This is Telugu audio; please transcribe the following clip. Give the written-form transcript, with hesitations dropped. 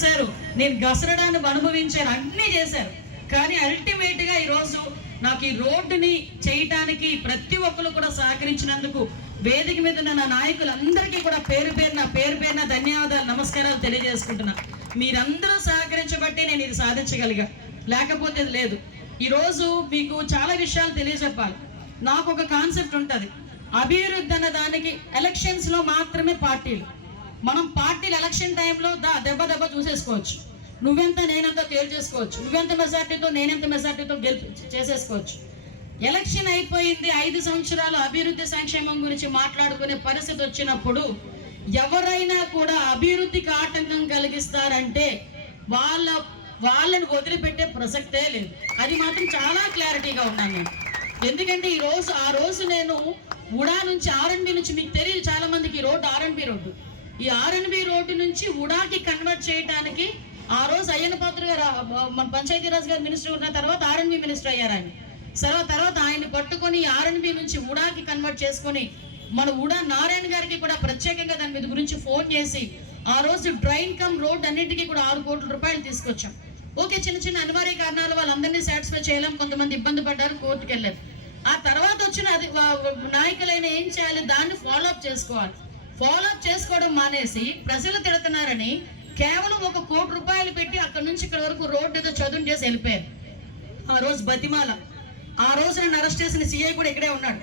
చూశారు, నేను గసరడాన్ని అనుభవించాను, అన్నీ చేశారు. కానీ అల్టిమేట్గా ఈరోజు నాకు ఈ రోడ్డుని చేయటానికి ప్రతి ఒక్కరు కూడా సహకరించినందుకు వేదిక మీద ఉన్న నా నాయకులందరికీ కూడా పేరు పేరున ధన్యవాదాలు, నమస్కారాలు తెలియజేసుకుంటున్నా. మీరందరూ సహకరించబట్టి నేను ఇది సాధించగలిగా, లేకపోతే ఇది లేదు. ఈరోజు మీకు చాలా విషయాలు తెలియజెప్పాలి. నాకు ఒక కాన్సెప్ట్ ఉంటుంది, అభివృద్ధి అన్న దానికి ఎలక్షన్స్లో మాత్రమే పార్టీలు. మనం పార్టీలు ఎలక్షన్ టైంలో దెబ్బ చూసేసుకోవచ్చు, నువ్వెంత నేనెంత తేల్చేసుకోవచ్చు, నువ్వెంత మెజార్టీతో నేనెంత మెజార్టీతో చేసేసుకోవచ్చు. ఎలక్షన్ అయిపోయింది, 5 సంవత్సరాలు అభివృద్ధి సంక్షేమం గురించి మాట్లాడుకునే పరిస్థితి వచ్చినప్పుడు ఎవరైనా కూడా అభివృద్ధికి ఆటంకం కలిగిస్తారంటే వాళ్ళని వదిలిపెట్టే ప్రసక్తే లేదు. అది మాత్రం చాలా క్లారిటీగా ఉన్నాను నేను. ఎందుకంటే ఆ రోజు నేను ఉడా నుంచి ఆర్ఎన్బి నుంచి, మీకు తెలియదు చాలా మందికి, ఈ రోడ్డు ఆర్ఎన్బి రోడ్డు, ఈ ఆర్ఎన్బి రోడ్డు నుంచి ఉడాకి కన్వర్ట్ చేయడానికి ఆ రోజు అయ్యన్న పాత్ర గారు మన పంచాయతీరాజ్ గారు మినిస్టర్ ఉన్న తర్వాత ఆర్ఎన్బి మినిస్టర్ అయ్యారు ఆయన. తర్వాత ఆయన్ని పట్టుకొని ఆర్ఎన్బి నుంచి ఉడాకి కన్వర్ట్ చేసుకొని మన ఉడా నారాయణ గారికి కూడా ప్రత్యేకంగా దాని మీద గురించి ఫోన్ చేసి ఆ రోజు డ్రైన్ కమ్ రోడ్ అన్నింటికీ కూడా 6 కోట్ల రూపాయలు తీసుకొచ్చాం. ఓకే, చిన్న అనివార్య కారణాలు వాళ్ళందరినీ సాటిస్ఫై చేయలేం, కొంతమంది ఇబ్బంది పడ్డారు, కోర్టుకు వెళ్ళారు. ఆ తర్వాత వచ్చిన నాయకులైన ఏం చేయాలి, దాన్ని ఫాలోఅప్ చేసుకోవాలి. ఫాలోఅప్ చేసుకోవడం మానేసి ప్రజలు తిడుతున్నారని కేవలం 1 కోటి రూపాయలు పెట్టి అక్కడ నుంచి ఇక్కడ వరకు రోడ్డు ఏదో చదువు చేసి వెళ్ళిపోయారు. ఆ రోజు బతిమాల, ఆ రోజు నన్ను అరెస్ట్ చేసిన సిఐ కూడా ఇక్కడే ఉన్నాడు.